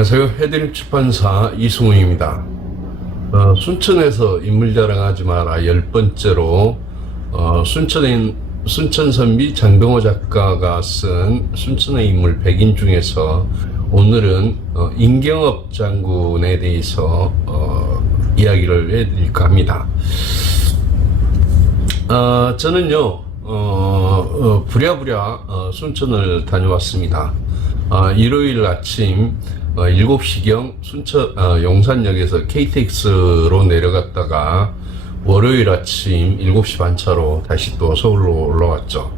안녕하세요. 해드림 출판사 이승우입니다. 순천에서 인물 자랑하지 마라 10번째로 순천선비 장병호 작가가 쓴 순천의 인물 100인 중에서 오늘은 임경업 장군에 대해서 이야기를 해드릴까 합니다. 저는요 부랴부랴 순천을 다녀왔습니다. 일요일 아침 7시경 순천 용산역에서 KTX로 내려갔다가 월요일 아침 7시 반 차로 다시 또 서울로 올라왔죠.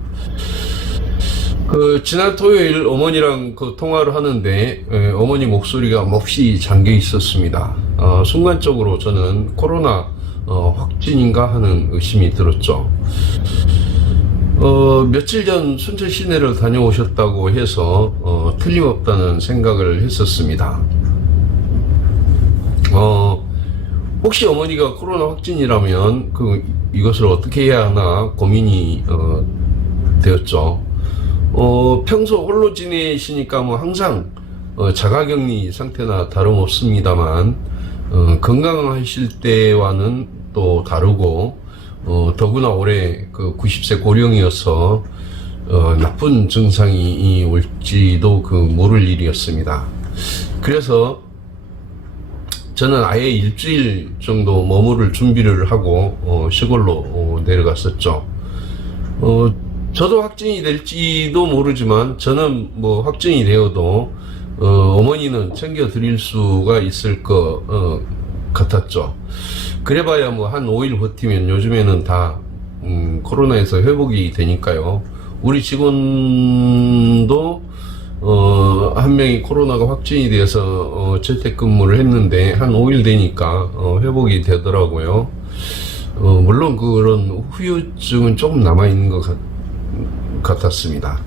지난 토요일 어머니랑 통화를 하는데 어머니 목소리가 몹시 잠겨 있었습니다. 순간적으로 저는 코로나 확진인가 하는 의심이 들었죠. 며칠 전 순천 시내를 다녀오셨다고 해서 틀림없다는 생각을 했었습니다. 혹시 어머니가 코로나 확진이라면 이것을 어떻게 해야 하나 고민이 되었죠. 평소 홀로 지내시니까 항상 자가격리 상태나 다름없습니다만 건강하실 때와는 또 다르고 더구나 올해 90세 고령이어서 나쁜 증상이 올지도 모를 일이었습니다. 그래서 저는 아예 일주일 정도 머무를 준비를 하고 시골로 내려갔었죠. 저도 확진이 될지도 모르지만 저는 확진이 되어도 어머니는 챙겨 드릴 수가 있을 것 같았죠. 그래봐야 한 5일 버티면 요즘에는 다 코로나에서 회복이 되니까요. 우리 직원도 한 명이 코로나가 확진이 되어서 재택근무를 했는데 한 5일 되니까 회복이 되더라고요. 물론 그런 후유증은 조금 남아있는 것 같았습니다.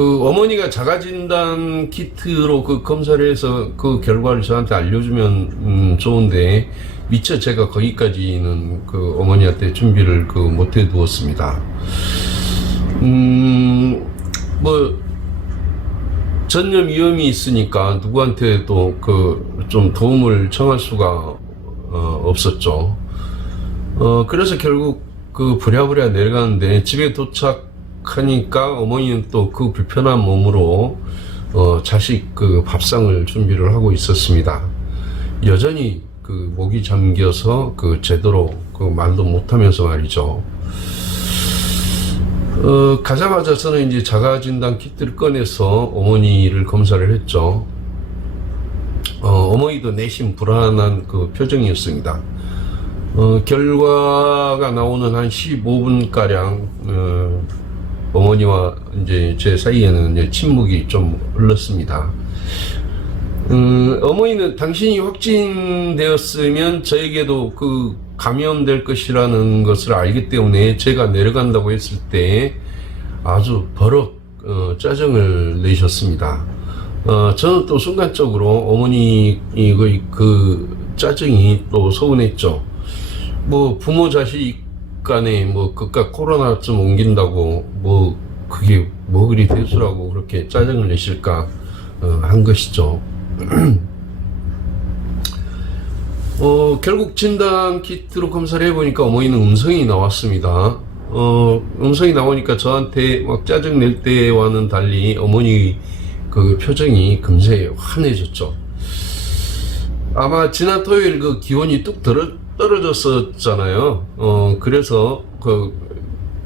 어머니가 자가진단 키트로 검사를 해서 결과를 저한테 알려주면 좋은데 미처 제가 거기까지는 어머니한테 준비를 못 해두었습니다. 전염 위험이 있으니까 누구한테도 좀 도움을 청할 수가 없었죠. 그래서 결국 부랴부랴 내려가는데 집에 도착하니까 어머니는 또 불편한 몸으로 자식 밥상을 준비를 하고 있었습니다. 여전히 목이 잠겨서 제대로 말도 못하면서 말이죠. 가자마자 저는 이제 자가진단 키트를 꺼내서 어머니를 검사를 했죠. 어머니도 내심 불안한 표정이었습니다. 결과가 나오는 한 15분가량, 어머니와 이제 제 사이에는 이제 침묵이 좀 흘렀습니다. 어머니는 당신이 확진되었으면 저에게도 감염될 것이라는 것을 알기 때문에 제가 내려간다고 했을 때 아주 버럭 짜증을 내셨습니다. 저는 또 순간적으로 어머니의 짜증이 또 서운했죠. 부모 자식 간에 그깟 코로나쯤 옮긴다고 그게 그리 대수라고 그렇게 짜증을 내실까 한 것이죠. 결국 진단 키트로 검사를 해보니까 어머니는 음성이 나왔습니다. 음성이 나오니까 저한테 짜증 낼 때와는 달리 어머니 표정이 금세 환해졌죠. 아마 지난 토요일 기온이 뚝 떨어졌었잖아요. 그래서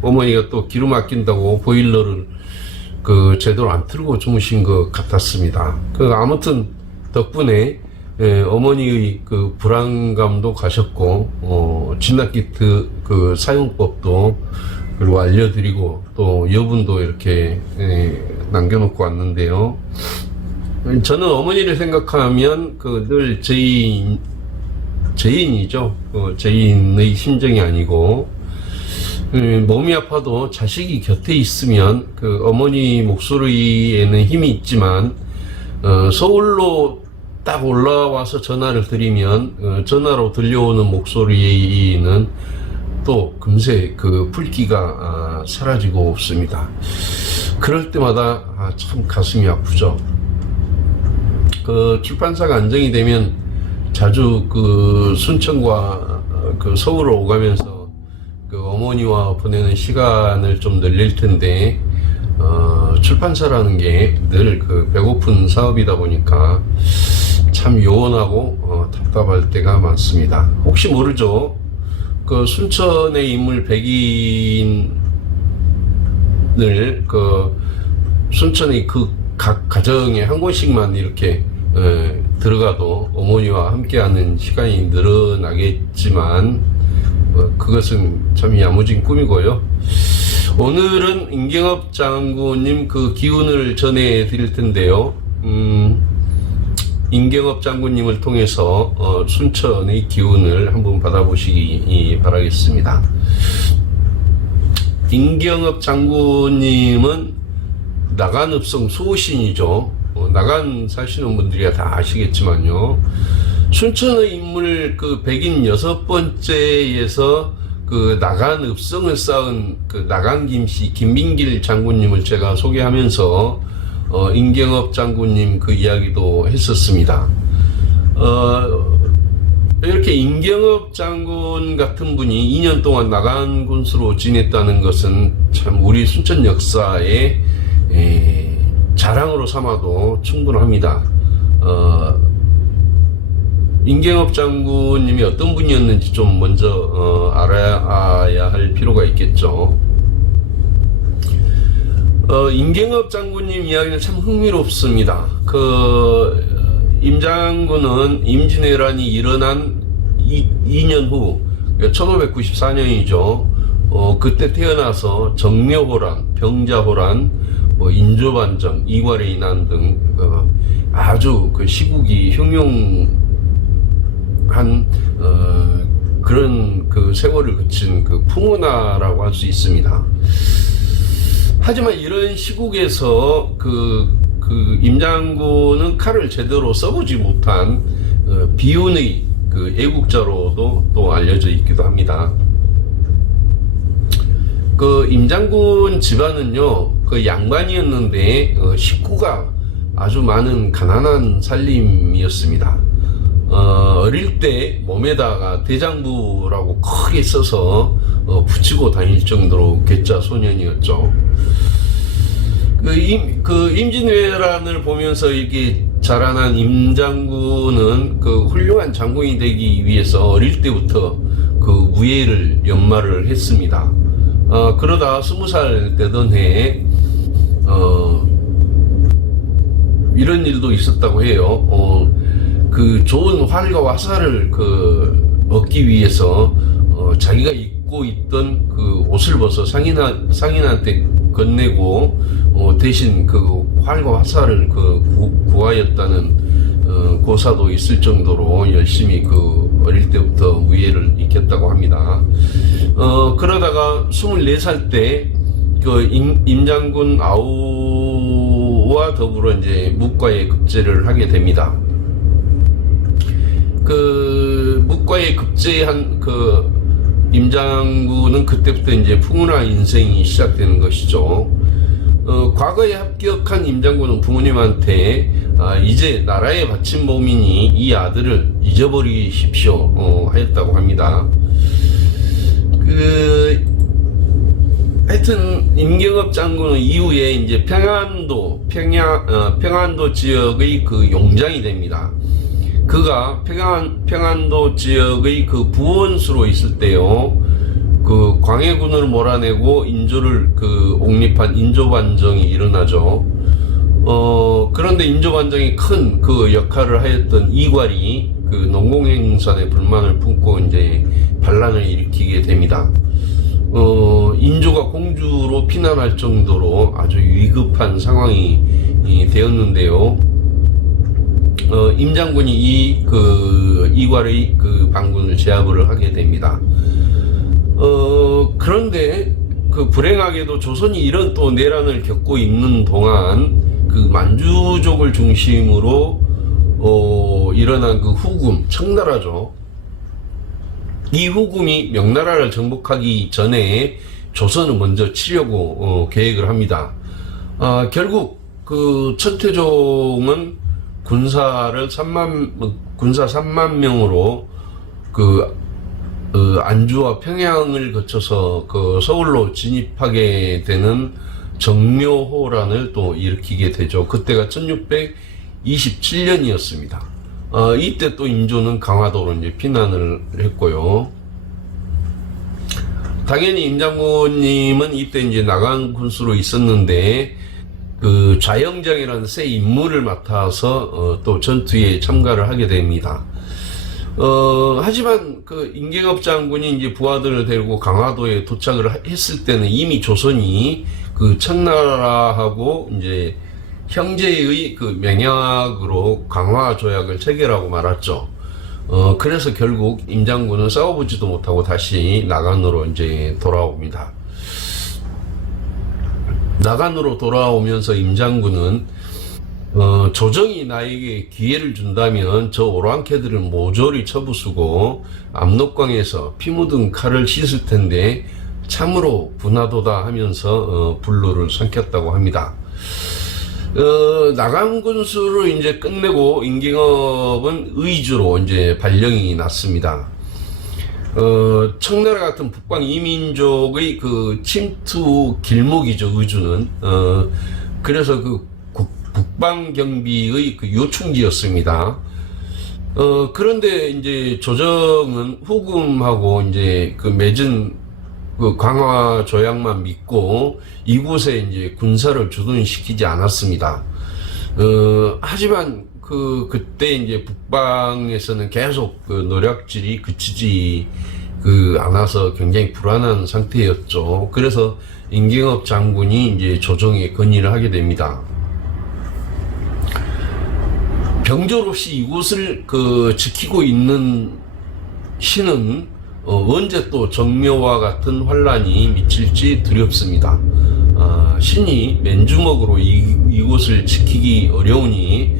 어머니가 또 기름 아낀다고 보일러를 제대로 안 틀고 주무신 것 같았습니다. 아무튼 덕분에 어머니의 불안감도 가셨고 진단키트 사용법도 그리고 알려드리고 또 여분도 이렇게 남겨놓고 왔는데요. 저는 어머니를 생각하면 늘 죄인이죠. 죄인의 심정이 아니고 몸이 아파도 자식이 곁에 있으면 어머니 목소리에는 힘이 있지만 서울로 딱 올라와서 전화를 드리면 전화로 들려오는 목소리는 또 금세 풀기가 사라지고 없습니다. 그럴 때마다 참 가슴이 아프죠. 그 출판사가 안정이 되면 자주 그 순천과 그 서울을 오가면서 그 어머니와 보내는 시간을 좀 늘릴 텐데, 출판사라는 게 늘 그 배고픈 사업이다 보니까 참 요원하고 답답할 때가 많습니다. 혹시 모르죠. 그 순천의 인물 백인을 그 순천의 그 각 가정에 한 곳씩만 이렇게 들어가도 어머니와 함께하는 시간이 늘어나겠지만 그것은 참 야무진 꿈이고요. 오늘은 임경업 장군님 그 기운을 전해 드릴 텐데요. 임경업 장군님을 통해서 순천의 기운을 한번 받아보시기 바라겠습니다. 임경업 장군님은 나간읍성 수호신이죠. 나간 사시는 분들이야 다 아시겠지만요. 순천의 인물 그 106번째에서 그 나간읍성을 쌓은 그 나간김씨 김민길 장군님을 제가 소개하면서 임경업 장군님 그 이야기도 했었습니다. 이렇게 임경업 장군 같은 분이 2년 동안 나간 군수로 지냈다는 것은 참 우리 순천 역사의 자랑으로 삼아도 충분합니다. 임경업 장군님이 어떤 분이었는지 좀 먼저 알아야 할 필요가 있겠죠. 임경업 장군님 이야기는 참 흥미롭습니다. 임 장군은 임진왜란이 일어난 2년 후 1594년이죠. 그때 태어나서 정묘호란, 병자호란, 인조반정, 이괄의 인한 등 아주 그 시국이 흉흉한 그런 그 세월을 거친 그 풍운하라고 할 수 있습니다. 하지만 이런 시국에서 임 장군은 칼을 제대로 써보지 못한 비운의 그 애국자로도 또 알려져 있기도 합니다. 그 임 장군 집안은요, 그 양반이었는데 식구가 아주 많은 가난한 살림이었습니다. 어릴 때 몸에다가 대장부라고 크게 써서 붙이고 다닐 정도로 괴짜 소년이었죠. 임진왜란을 보면서 이렇게 자라난 임 장군은 그 훌륭한 장군이 되기 위해서 어릴 때부터 그 무예를 연마를 했습니다. 그러다 20살 되던 해에 이런 일도 있었다고 해요. 그 좋은 활과 화살을 얻기 위해서 자기가 입고 있던 그 옷을 벗어 상인한테 건네고 대신 그 활과 화살을 구하였다는 고사도 있을 정도로 열심히 어릴 때부터 무예를 익혔다고 합니다. 그러다가 24살 때 임 장군 아우와 더불어 이제 묵과에 급제를 하게 됩니다. 묵과에 급제한 임 장군은 그때부터 이제 풍운하 인생이 시작되는 것이죠. 과거에 합격한 임 장군은 부모님한테 이제 나라에 바친 몸이니 이 아들을 잊어버리십시오 하였다고 합니다. 하여튼 임경업 장군은 이후에 이제 평안도 지역의 그 용장이 됩니다. 그가 평안도 지역의 그 부원수로 있을 때요, 그 광해군을 몰아내고 인조를 옹립한 인조반정이 일어나죠. 그런데 인조반정이 큰 그 역할을 하였던 이괄이 그 농공행산에 불만을 품고 이제 반란을 일으키게 됩니다. 인조가 공주로 피난할 정도로 아주 위급한 상황이 되었는데요. 임 장군이 이괄의 그 반군을 제압을 하게 됩니다. 그런데 불행하게도 조선이 이런 또 내란을 겪고 있는 동안 만주족을 중심으로 일어난 후금, 청나라죠. 이 후금이 명나라를 정복하기 전에 조선을 먼저 치려고 계획을 합니다. 결국 천태종은 군사 3만 명으로 안주와 평양을 거쳐서 서울로 진입하게 되는 정묘호란을 또 일으키게 되죠. 그때가 1627년이었습니다. 이때 또 인조는 강화도로 이제 피난을 했고요. 당연히 임장군님은 이때 이제 나간 군수로 있었는데, 좌영장이라는 새 임무를 맡아서, 또 전투에 참가를 하게 됩니다. 하지만 임경업 장군이 이제 부하들을 데리고 강화도에 도착을 했을 때는 이미 조선이 청나라하고 이제 형제의 맹약으로 강화 조약을 체결하고 말았죠. 그래서 결국 임장군은 싸워보지도 못하고 다시 나간으로 이제 돌아옵니다. 나간으로 돌아오면서 임장군은 조정이 나에게 기회를 준다면 저 오랑캐들을 모조리 처부수고 압록강에서 피 묻은 칼을 씻을 텐데 참으로 분하도다 하면서 불로를 삼켰다고 합니다. 나간 군수를 이제 끝내고 임경업은 의주로 이제 발령이 났습니다. 청나라 같은 북방 이민족의 침투 길목이죠, 의주는. 그래서 북방 경비의 요충지였습니다. 그런데 이제 조정은 후금하고 이제 맺은 강화 조약만 믿고 이곳에 이제 군사를 주둔시키지 않았습니다. 하지만 그때 이제 북방에서는 계속 노략질이 그치지 않아서 굉장히 불안한 상태였죠. 그래서 임경업 장군이 이제 조정에 건의를 하게 됩니다. 병졸 없이 이곳을 지키고 있는 신은 언제 또 정묘와 같은 환란이 미칠지 두렵습니다. 신이 맨주먹으로 이곳을 지키기 어려우니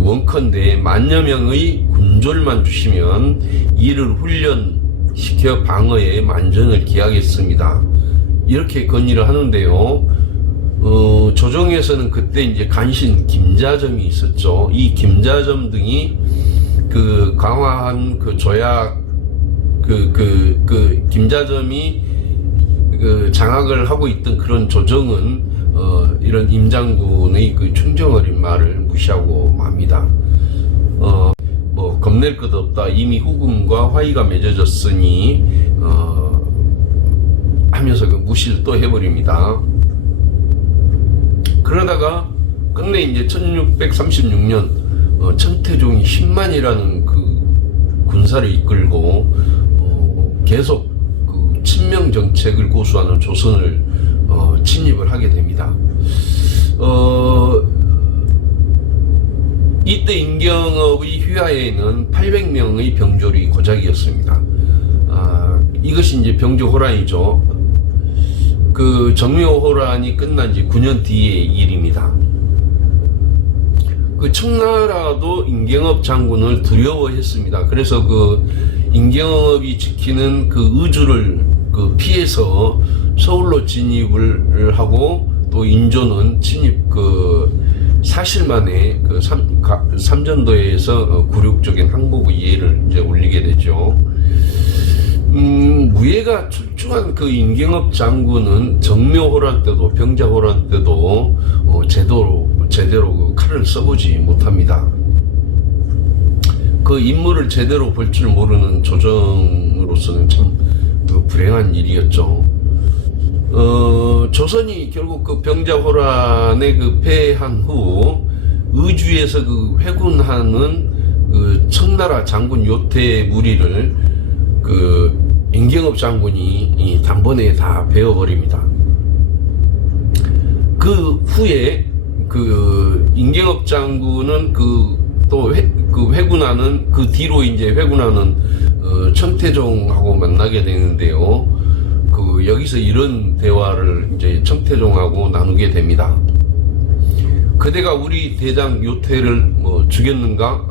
원컨대 만여 명의 군졸만 주시면 이를 훈련시켜 방어에 만전을 기하겠습니다. 이렇게 건의를 하는데요. 조정에서는 그때 이제 간신 김자점이 있었죠. 이 김자점 등이 강화한 조약 김자점이 장악을 하고 있던 그런 조정은 이런 임장군의 충정 어린 말을 무시하고 맙니다. 뭐 겁낼 것 없다. 이미 후금과 화의가 맺어졌으니 하면서 무시를 또 해버립니다. 그러다가 끝내 이제 1636년 천태종이 10만이라는 군사를 이끌고 계속 친명 정책을 고수하는 조선을 침입을 하게 됩니다. 이때 임경업의 휘하에는 800명의 병졸이 고작이었습니다. 이것이 이제 병조호란이죠. 정묘호란이 끝난 지 9년 뒤의 일입니다. 청나라도 임경업 장군을 두려워했습니다. 그래서 임경업이 지키는 의주를 피해서 서울로 진입을 하고, 또 인조는 진입 사실만에 삼전도에서 굴욕적인 항복의 예를 이제 올리게 되죠. 무예가 출중한 임경업 장군은 정묘호란 때도 병자호란 때도 제대로 칼을 써보지 못합니다. 임무를 제대로 볼 줄 모르는 조정으로서는 참 불행한 일이었죠. 조선이 결국 병자호란에 패한 후 의주에서 회군하는 청나라 장군 요태 무리를 임경업 장군이 단번에 다 베어버립니다. 그 후에 임경업 장군은 또 회군하는 뒤로 이제 회군하는 청태종하고 만나게 되는데요. 여기서 이런 대화를 이제 청태종하고 나누게 됩니다. 그대가 우리 대장 요태를 죽였는가?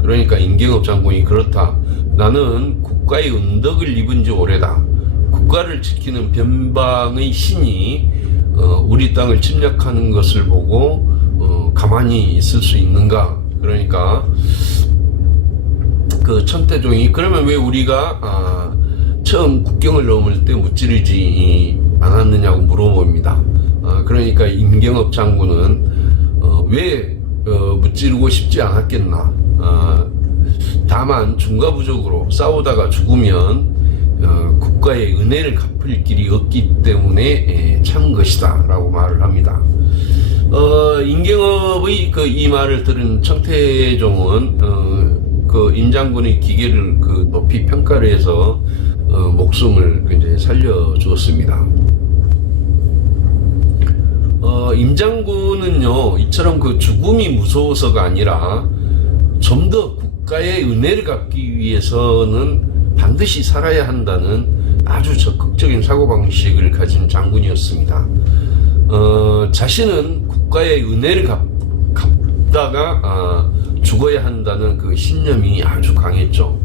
그러니까 임경업 장군이 그렇다. 나는 국가의 은덕을 입은 지 오래다. 국가를 지키는 변방의 신이 우리 땅을 침략하는 것을 보고 가만히 있을 수 있는가? 그러니까 그 천태종이 그러면 왜 우리가 처음 국경을 넘을 때 무찌르지 않았느냐고 물어봅니다. 그러니까 임경업 장군은 왜 무찌르고 싶지 않았겠나? 다만 중과부적으로 싸우다가 죽으면 국가의 은혜를 갚을 길이 없기 때문에 참은 것이다 라고 말을 합니다. 임경업의 이 말을 들은 청태종은 그 임장군의 기계를 높이 평가를 해서 목숨을 이제 살려주었습니다. 임장군은요, 이처럼 죽음이 무서워서가 아니라 좀 더 국가의 은혜를 갚기 위해서는 반드시 살아야 한다는 아주 적극적인 사고방식을 가진 장군이었습니다. 자신은 국가의 은혜를 갚다가 죽어야 한다는 그 신념이 아주 강했죠.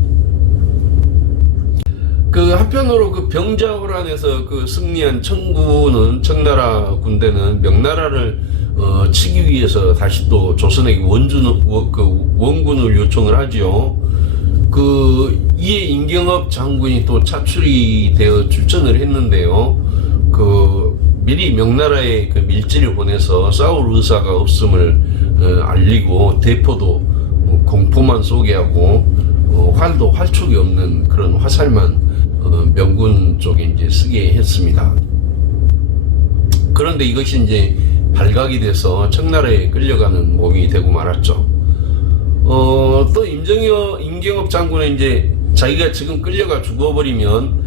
한편으로 병자호란에서 승리한 청나라 군대는 명나라를 치기 위해서 다시 또 조선에게 원군을 요청을 하지요. 이에 임경업 장군이 또 차출이 되어 출전을 했는데요. 미리 명나라에 밀지를 보내서 싸울 의사가 없음을 알리고 대포도 공포만 쏘게 하고 활도 활촉이 없는 그런 화살만 명군 쪽에 이제 쓰게 했습니다. 그런데 이것이 이제 발각이 돼서 청나라에 끌려가는 몸이 되고 말았죠. 또 임경업 장군은 이제 자기가 지금 끌려가 죽어버리면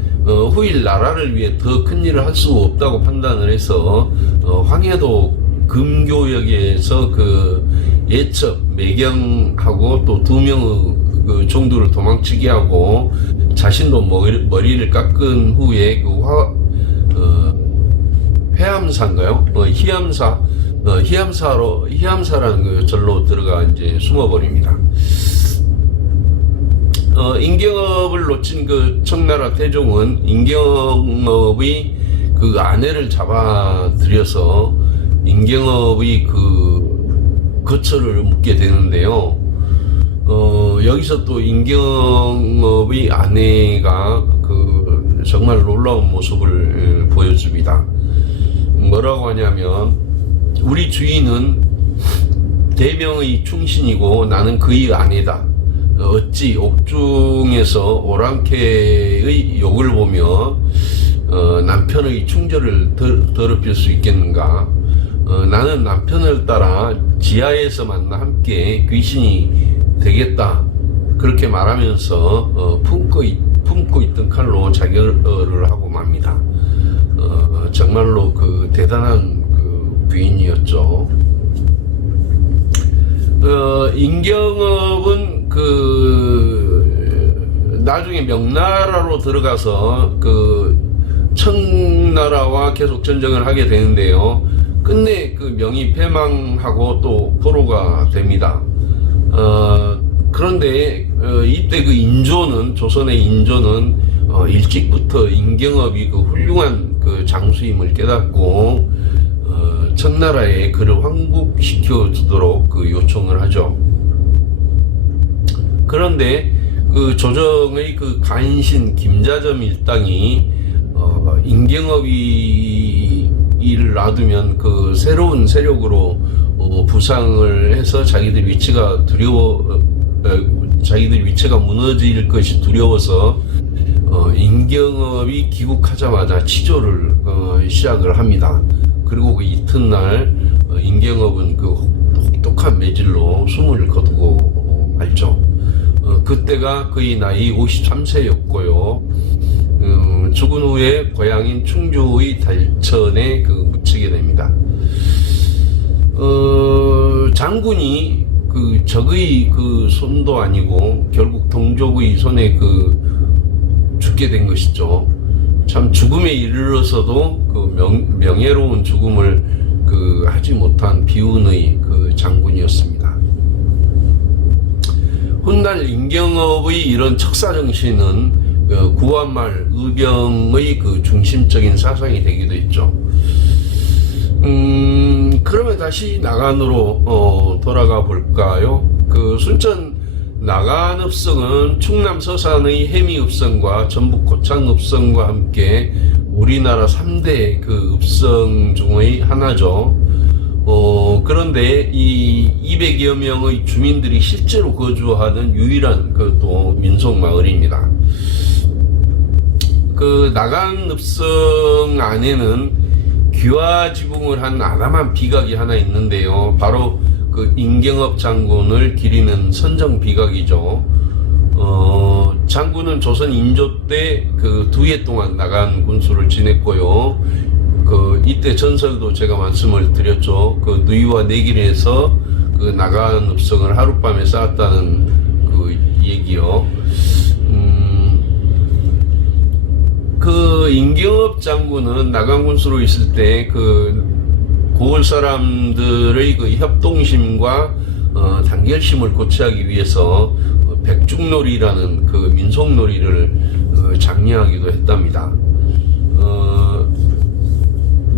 후일 나라를 위해 더 큰 일을 할 수 없다고 판단을 해서 황해도 금교역에서 예첩 매경하고 또 2명의 종들을 도망치게 하고 자신도 머리를 깎은 후에 회암사인가요? 희암사라는 절로 들어가 이제 숨어버립니다. 임경업을 놓친 청나라 태종은 임경업의 아내를 잡아들여서 임경업의 거처를 묻게 되는데요. 여기서 또 임경업의 아내가 정말 놀라운 모습을 보여줍니다. 뭐라고 하냐면, 우리 주인은 대명의 충신이고 나는 그의 아내다. 어찌 옥중에서 오랑캐의 욕을 보며 남편의 충절을 더럽힐 수 있겠는가? 나는 남편을 따라 지하에서 만나 함께 귀신이 되겠다. 그렇게 말하면서 품고 있던 칼로 자결을 하고 맙니다. 정말로 대단한 부인이었죠. 임경업은 나중에 명나라로 들어가서 청나라와 계속 전쟁을 하게 되는데요. 끝내 명이 패망하고 또 포로가 됩니다. 그런데 이때 조선의 인조는 일찍부터 임경업이 훌륭한 장수임을 깨닫고 청나라에 그를 황국시켜 주도록 요청을 하죠. 그런데 조정의 간신 김자점 일당이 임경업이 이를 놔두면 새로운 세력으로 부상을 해서 자기들 위치가 무너질 것이 두려워서 임경업이 귀국하자마자 치조를 시작을 합니다. 그리고 이튿날 임경업은 혹독한 매질로 숨을 거두고 말죠. 그때가 그의 나이 53세였고요. 죽은 후에 고향인 충주의 달천에 묻히게 됩니다. 장군이 적의 손도 아니고 결국 동족의 손에 죽게 된 것이죠. 참 죽음에 이르러서도 명예로운 죽음을 하지 못한 비운의 장군이었습니다. 훗날 임경업의 이런 척사정신은 구한말 의병의 중심적인 사상이 되기도 했죠. 그러면 다시 나간으로 돌아가 볼까요? 그 순천 나간읍성은 충남 서산의 해미읍성과 전북 고창읍성과 함께 우리나라 3대 그 읍성 중의 하나죠. 그런데 이 200여 명의 주민들이 실제로 거주하는 유일한 그 또 민속 마을입니다. 그 나간읍성 안에는 귀화지붕을 한 아담한 비각이 하나 있는데요. 바로 그 임경업 장군을 기리는 선정 비각이죠. 장군은 조선 인조 때 그 2해 동안 나간 군수를 지냈고요. 그 이때 전설도 제가 말씀을 드렸죠. 그 누이와 내길에서 그 나간 읍성을 하룻밤에 쌓았다는 그 얘기요. 그 임경업 장군은 나간 군수로 있을 때 그 고을 사람들의 그 협동심과 단결심을 고취하기 위해서 백중놀이라는 그 민속놀이를 장려하기도 했답니다.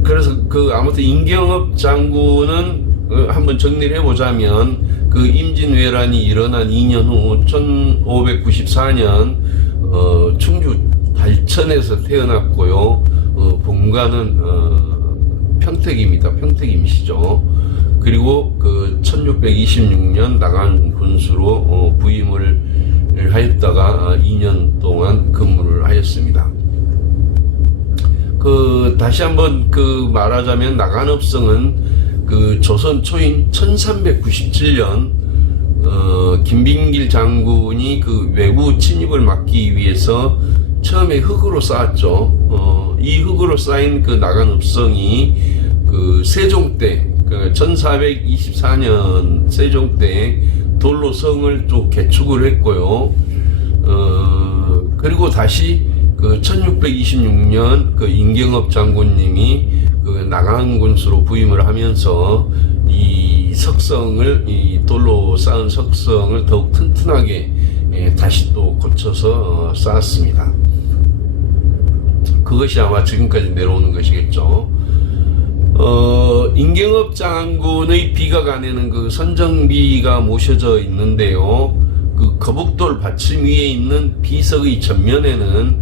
그래서 그 아무튼 임경업 장군은 한번 정리를 해보자면 그 임진왜란이 일어난 2년 후 1594년 충주 달천에서 태어났고요. 본가는 평택입니다. 평택임시죠. 그리고 그 1626년 나간 군수로 부임을 하였다가 2년 동안 근무를 하였습니다. 그 다시 한번 그 말하자면 나간읍성은 그 조선 초인 1397년 김빙길 장군이 그 외구 침입을 막기 위해서 처음에 흙으로 쌓았죠. 이 흙으로 쌓인 그 나간읍성이 그 세종 때, 그 1424년 세종 때 돌로 성을 또 개축을 했고요. 그리고 다시 그 1626년 그 임경업 장군님이 그 나간 군수로 부임을 하면서 이 석성을, 이 돌로 쌓은 석성을 더욱 튼튼하게 다시 또 고쳐서 쌓았습니다. 그것이 아마 지금까지 내려오는 것이겠죠. 임경업 장군의 비각 안에는 그 선정비가 모셔져 있는데요. 그 거북돌 받침 위에 있는 비석의 전면에는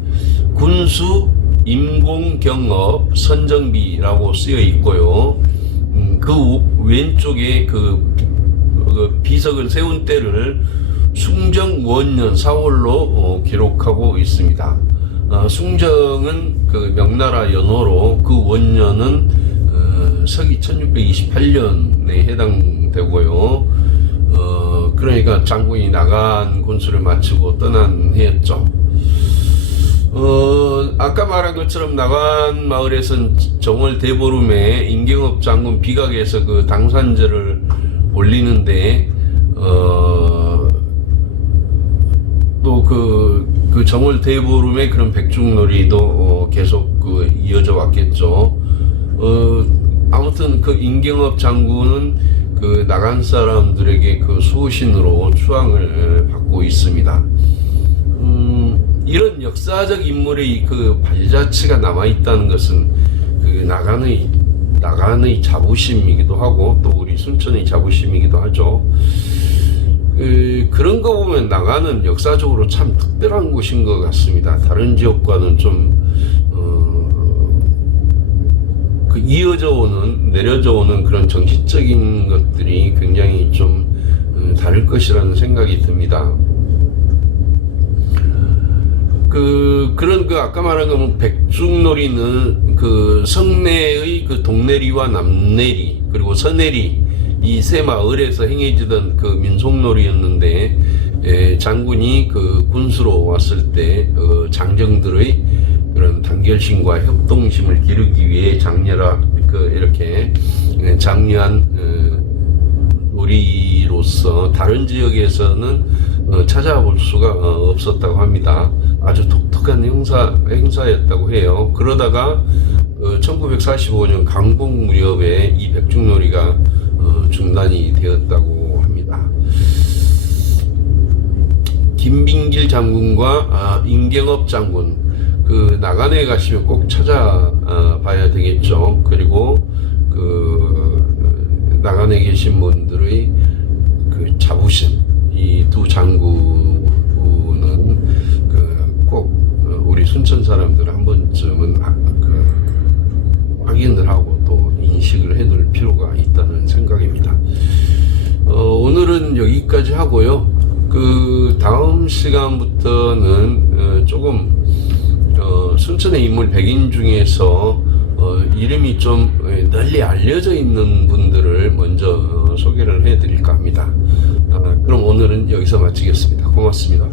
군수 임공경업 선정비라고 쓰여 있고요. 그 왼쪽에 그 비석을 세운 때를 숭정원년 4월로 기록하고 있습니다. 숭정은 그 명나라 연호로 그 원년은 서기 1628년에 해당되고요. 그러니까 장군이 나간 군수를 마치고 떠난 해였죠. 아까 말한 것처럼 나간 마을에선 정월 대보름에 임경업 장군 비각에서 그 당산제를 올리는데 또 그 정월 대보름에 그런 백중놀이도 계속 그 이어져 왔겠죠. 아무튼 그 임경업 장군은 그 나간 사람들에게 그 수호신으로 추앙을 받고 있습니다. 이런 역사적 인물의 그 발자취가 남아있다는 것은 그 나간의 자부심이기도 하고 또 우리 순천의 자부심이기도 하죠. 그런 거 보면 나간은 역사적으로 참 특별한 곳인 것 같습니다. 다른 지역과는 좀 그 이어져 오는, 내려져 오는 그런 정신적인 것들이 굉장히 좀 다를 것이라는 생각이 듭니다. 그런 아까 말한 거 백중놀이는 그 성내의 그 동내리와 남내리 그리고 서내리 이 세 마을에서 행해지던 그 민속놀이였는데 장군이 그 군수로 왔을 때 장정들의 그런 단결심과 협동심을 기르기 위해 이렇게 장려한 놀이로서 다른 지역에서는 찾아볼 수가 없었다고 합니다. 아주 독특한 행사였다고 해요. 그러다가 1945년 강복 무렵에 이 백중놀이가 중단이 되었다고 합니다. 김빙길 장군과 임경업 장군 그 나간에 가시면 꼭 찾아봐야 되겠죠. 그리고 그 나간에 계신 분들의 그 자부심, 이 두 장군은 꼭 우리 순천 사람들 한 번쯤은 확인을 하고 또 인식을 해둘 필요가 있다는 생각입니다. 오늘은 여기까지 하고요. 다음 시간부터는 조금 순천의 인물 100인 중에서 이름이 좀 널리 알려져 있는 분들을 먼저 소개를 해드릴까 합니다. 그럼 오늘은 여기서 마치겠습니다. 고맙습니다.